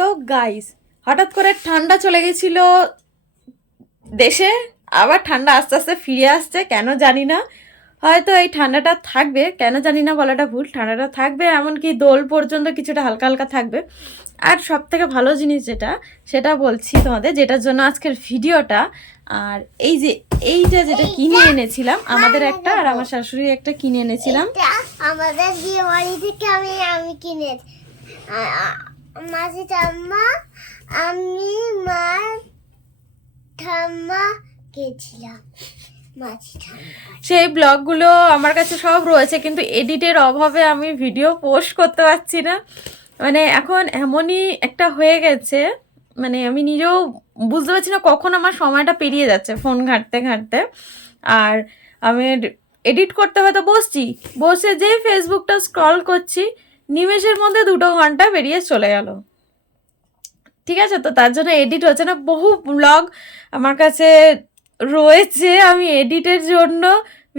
তো গাইস হঠাৎ করে ঠান্ডা চলে গেছিল দেশে, আবার ঠান্ডা আস্তে আস্তে ফিরে আসছে, কেন জানি না। হয়তো এই ঠান্ডাটা থাকবে, কেন জানি না বলাটা ভুল, ঠান্ডাটা থাকবে, এমনকি দোল পর্যন্ত কিছুটা হালকা হালকা থাকবে। আর সব থেকে ভালো জিনিস যেটা, সেটা বলছি তোমাদের, যেটার জন্য আজকের ভিডিওটা, আর এই যে এইটা যেটা কিনে এনেছিলাম, আমাদের একটা আর আমার শাশুড়ি একটা কিনে এনেছিলাম। আমাদের বিয়ে বাড়ি থেকে আমি আমি কিনে মাঝি ঠাম্মা আমি মা ঠাম্মা গেছিলাম। সেই ব্লগগুলো আমার কাছে সব রয়েছে, কিন্তু এডিটের অভাবে আমি ভিডিও পোস্ট করতে পারছি না। মানে এখন এমনই একটা হয়ে গেছে মানে আমি নিজেও বুঝতে পারছি না কখন আমার সময়টা পেরিয়ে যাচ্ছে ফোন ঘাঁটতে ঘাঁটতে। আর আমি এডিট করতে হয়তো বসছি, বসে যেই ফেসবুকটা স্ক্রল করছি নিমেষের মধ্যে দুটো ঘণ্টা বেরিয়ে চলে গেল। ঠিক আছে? তো তার জন্য এডিট হচ্ছে না, বহু ব্লগ আমার কাছে রয়েছে। আমি এডিটের জন্য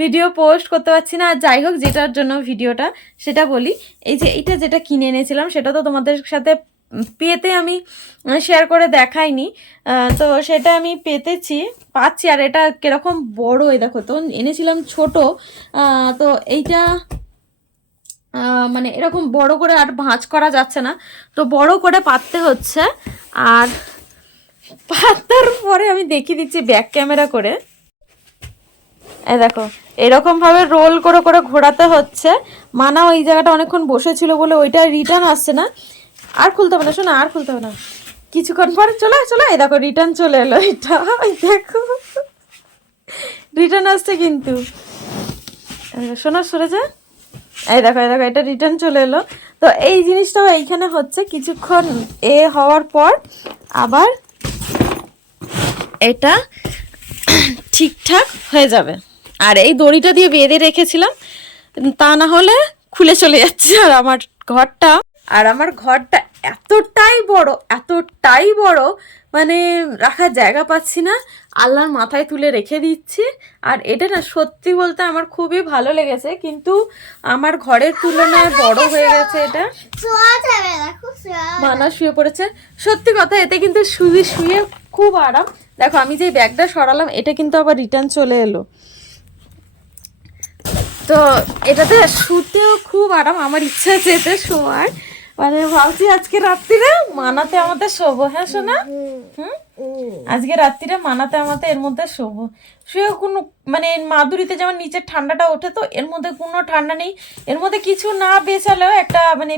ভিডিও পোস্ট করতে পারছি না। যাই হোক, যেটার জন্য ভিডিওটা, সেটা বলি। এই যে এইটা যেটা কিনে এনেছিলাম, সেটা তো তোমাদের সাথে পেতে আমি শেয়ার করে দেখাইনি। তো সেটা আমি পেতেছি, পাচ্ছি। আর এটা কীরকম বড় এই দেখো, তো এনেছিলাম ছোট। তো এইটা মানে এরকম বড় করে আর ভাঁজ করা যাচ্ছে না। তো বড় করে পাততে হচ্ছে। আর পাতার পরে আমি দেখিয়ে দিচ্ছি ব্যাক ক্যামেরা করে। এই দেখো এরকম ভাবে রোল করে করে ঘোরাতে হচ্ছে। মানা ওই জায়গাটা অনেকক্ষণ বসেছিল বলে ওইটা রিটার্ন আসছে না। আর খুলতে হবে না, শোনো, আর খুলতে হবে না। কিছুক্ষণ পরে চলে চলে এই দেখো রিটার্ন চলে এলো এটা। দেখো। রিটার্ন আসছে কিন্তু। শোনা, সরে যা। এই দেখো এই দেখো, এটা রিটার্ন চলে এলো। তো এই জিনিসটাও এইখানে হচ্ছে কিছুক্ষণ এ হওয়ার পর আবার এটা ঠিকঠাক হয়ে যাবে। আর এই দড়িটা দিয়ে বেঁধে রেখেছিলাম, তা না হলে খুলে চলে যাচ্ছে আর আমার ঘরটা। আর আমার ঘরটা এতটাই বড় এতটাই বড় মানে রাখার জায়গা পাচ্ছি না। আল্লাহর মাথায় তুলে রেখে দিচ্ছি। আর এটা না সত্যি বলতে আমার খুবই ভালো লেগেছে, কিন্তু আমার ঘরের তুলনায় বড় হয়ে গেছে এটা। মানা শুয়ে পড়েছে। সত্যি কথা, এতে কিন্তু শুয়ে শুয়ে খুব আরাম। দেখো, আমি যে ব্যাগটা সরালাম, এটা কিন্তু আবার রিটার্ন চলে এলো। তো এটাতে শুতেও খুব আরাম, আমার ইচ্ছা আছে এতে শোয়ার। মানে ভাবছি আজকে রাত্রিরে মানাতে আমাদের শোবো হ্যাঁ শোনা হুম? আজকে রাত্রিরে মানাতে আমাতে এর মধ্যে শোবো। শুয়ে কোনো মানে মাদুরিতে যেমন নিচের ঠান্ডাটা ওঠে তো এর মধ্যে কোনো ঠান্ডা নেই। এর মধ্যে কিছু না বেচালেও একটা মানে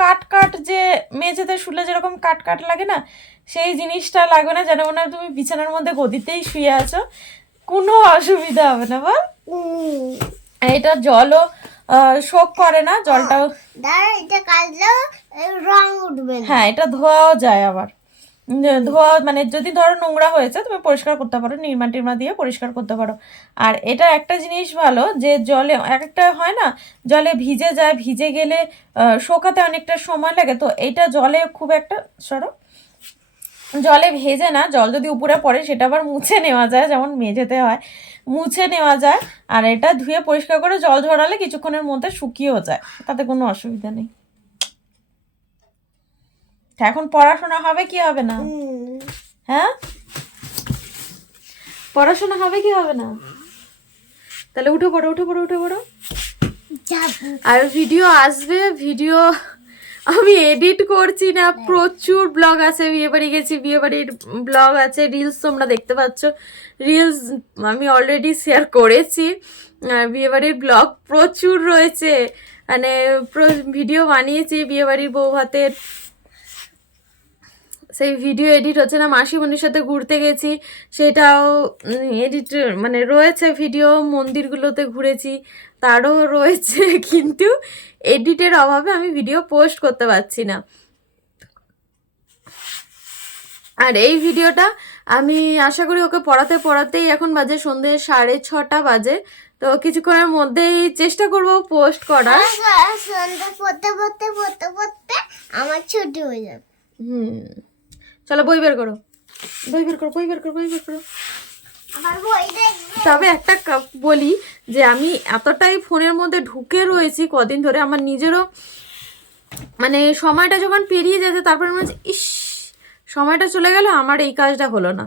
কাট কাট যে মেঝেতে শুলে যেরকম কাট কাট লাগে না সেই জিনিসটা লাগবে না যেন মনে হয় তুমি বিছানার মধ্যে গদিতেই শুয়ে আছো। কোনো অসুবিধা হবে না বল। এটা জলও শোক করে না জলটাও এটা রং উঠবে হ্যাঁ এটা ধোয়াও যায় আবার। ধোয়া মানে যদি ধরো নোংরা হয়েছে তুমি পরিষ্কার করতে পারো নির্মা টিরমা দিয়ে পরিষ্কার করতে পারো। আর এটা একটা জিনিস ভালো যে জলে এক একটা হয় না জলে ভিজে যায় ভিজে গেলে শোকাতে অনেকটা সময় লাগে। তো এইটা জলে খুব একটা সরো। জলে ভেজে না জল যদি উপরে পড়ে সেটা আবার মুছে নেওয়া যায় যেমন মেঝেতে হয়। মুছে নেওয়া যায় আর এটা ধুয়ে পরিষ্কার করে জল ঝরালে কিছুক্ষণের মধ্যে শুকিয়েও যায়। তাতে কোনো অসুবিধা নেই। এখন পড়াশোনা হবে কি হবে না? হ্যাঁ? পড়াশোনা হবে কি হবে না? তাহলে উঠে পড়ো উঠে পড়ো উঠে পড়ো। আর ভিডিও আসবে ভিডিও আমি এডিট করছি না প্রচুর ব্লগ আছে বিয়ে বাড়ি গেছি বিয়ে বাড়ির ব্লগ আছে রিলস তোমরা দেখতে পাচ্ছ। রিলস আমি অলরেডি শেয়ার করেছি বিয়ে বাড়ির ব্লগ প্রচুর রয়েছে। মানে ভিডিও বানিয়েছি বিয়ে বাড়ির বউ ভাতের সেই ভিডিও এডিট হচ্ছে না মাসিমণির সাথে ঘুরতে গেছি সেটাও এডিট মানে রয়েছে ভিডিও মন্দিরগুলোতে ঘুরেছি। তারও রয়েছে কিন্তু এডিটের অভাবে আমি ভিডিও পোস্ট করতে পারছি না। আর এই ভিডিওটা আমি আশা করি ওকে পড়াতে পড়াতেই এখন বাজে সন্ধে সাড়ে ছটা বাজে। তো কিছুক্ষণের মধ্যেই চেষ্টা করব পোস্ট করার। সন্ধ্যা পড়তে পড়তে পড়তে পড়তে আমার ছুটি হয়ে যাবে। হুম। চলো বই বের করো। বই বের করো বই বের করো বই বের করো। তবে একটা বলি যে আমি এতটাই ফোনের মধ্যে ঢুকে রয়েছি কদিন ধরে, আমার নিজেরও মানে সময়টা যখন পেরিয়ে যেতে, তারপরে মনে হচ্ছে, ইস, সময়টা চলে গেল, আমার এই কাজটা হলো না।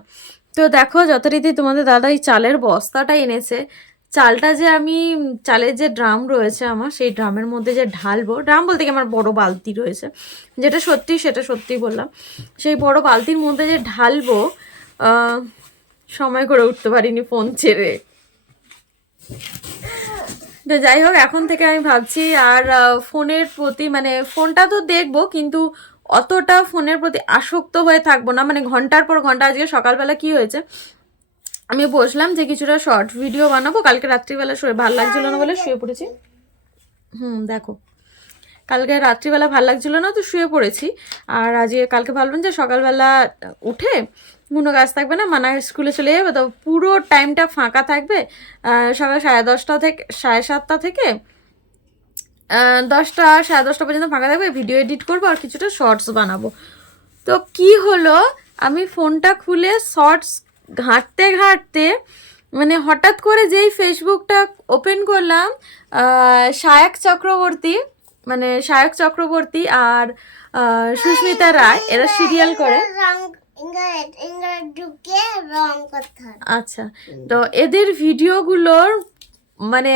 তো দেখো, যথারীতি তোমাদের দাদা এই চালের বস্তাটা এনেছে। চালটা যে আমি, চালের যে ড্রাম রয়েছে আমার, সেই ড্রামের মধ্যে যে ঢালবো, ড্রাম বলতে কি? আমার বড় বালতি রয়েছে। যেটা সত্যি, সেটা সত্যি বললাম। সেই বড় বালতির মধ্যে যে ঢালবো সময় করে উঠতে পারিনি ফোন ছেড়ে। তো যাই হোক, এখন থেকে আমি ভাবছি, আর ফোনের প্রতি মানে ফোনটা তো দেখব, কিন্তু অতটা ফোনের প্রতি আসক্ত হয়ে থাকব না। মানে ঘণ্টার পর ঘণ্টা, আজকে সকালবেলা কি হয়েছে, আমি বসলাম যে কিছুটা শর্ট ভিডিও বানাবো, কালকে রাত্রিবেলা শুয়ে ভালো লাগছিল না বলে শুয়ে পড়েছি। হুম, দেখো। কালকে রাত্রিবেলা ভালো লাগছিল না, তো শুয়ে পড়েছি। আর আজকে কালকে ভাবলাম যে সকালবেলা উঠে কোনো কাজ থাকবে না, মানা স্কুলে চলে যাবে, তো পুরো টাইমটা ফাঁকা থাকবে। সকাল সাড়ে দশটা থেকে, সাড়ে সাতটা থেকে দশটা, সাড়ে দশটা পর্যন্ত ফাঁকা থাকবে ভিডিও এডিট করব আর কিছুটা শর্টস বানাবো। তো কি হলো, আমি ফোনটা খুলে শর্টস ঘাঁটতে ঘাঁটতে মানে হঠাৎ করে যেই ফেসবুকটা ওপেন করলাম সায়ক চক্রবর্তী মানে সায়ক চক্রবর্তী আর সুস্মিতা রায়, এরা সিরিয়াল করে। আচ্ছা তো এদের ভিডিওগুলোর মানে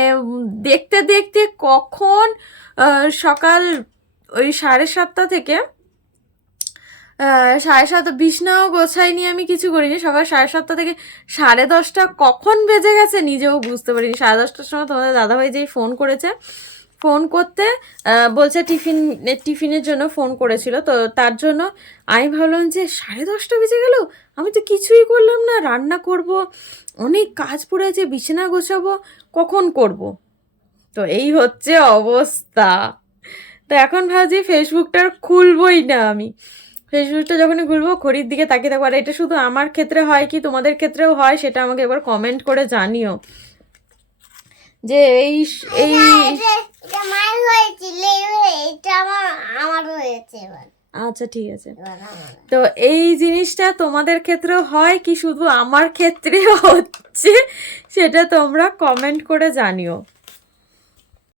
দেখতে দেখতে কখন সকাল ওই সাড়ে সাতটা থেকে সাড়ে সাতটা, বিছনাও গোছাইনি আমি কিছু করিনি, সকাল সাড়ে সাতটা থেকে সাড়ে দশটা কখন বেজে গেছে নিজেও বুঝতে পারিনি। সাড়ে দশটার সময় তোমাদের দাদাভাই যেই ফোন করেছে ফোন করতে বলছে টিফিন, টিফিনের জন্য ফোন করেছিল। তো তার জন্য আমি ভাবলাম যে সাড়ে দশটা বেজে গেল, আমি তো কিছুই করলাম না, রান্না করব, অনেক কাজ পড়ে আছে, বিছানা গোছাবো, কখন করব? তো এই হচ্ছে অবস্থা। তো এখন ভাবছি ফেসবুকটা খুলবই না আমি। ফেসবুকটা যখনই খুলবো, ঘড়ির দিকে তাকিয়ে থাকব। আর এটা শুধু আমার ক্ষেত্রে হয় কি, তোমাদের ক্ষেত্রেও হয়, সেটা আমাকে একবার কমেন্ট করে জানিও। যে এই এই আচ্ছা ঠিক আছে। তো এই জিনিসটা তোমাদের ক্ষেত্রেও হয় কি শুধু আমার ক্ষেত্রে হচ্ছে সেটা তোমরা কমেন্ট করে জানিও।